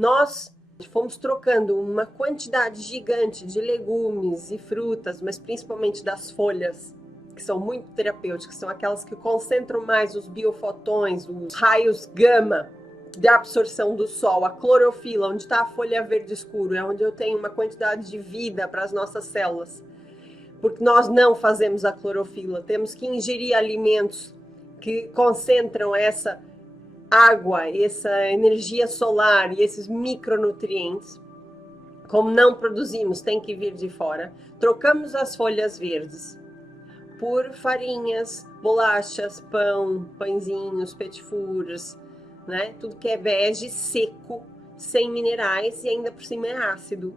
Nós fomos trocando uma quantidade gigante de legumes e frutas, mas principalmente das folhas, que são muito terapêuticas, são aquelas que concentram mais os biofotões, os raios gama de absorção do sol, a clorofila, onde está a folha verde escuro, é onde eu tenho uma quantidade de vida para as nossas células. Porque nós não fazemos a clorofila, temos que ingerir alimentos que concentram essa água, essa energia solar e esses micronutrientes. Como não produzimos, tem que vir de fora. Trocamos as folhas verdes por farinhas, bolachas, pão, pãezinhos, petit fours, né? Tudo que é vege, seco, sem minerais e ainda por cima é ácido.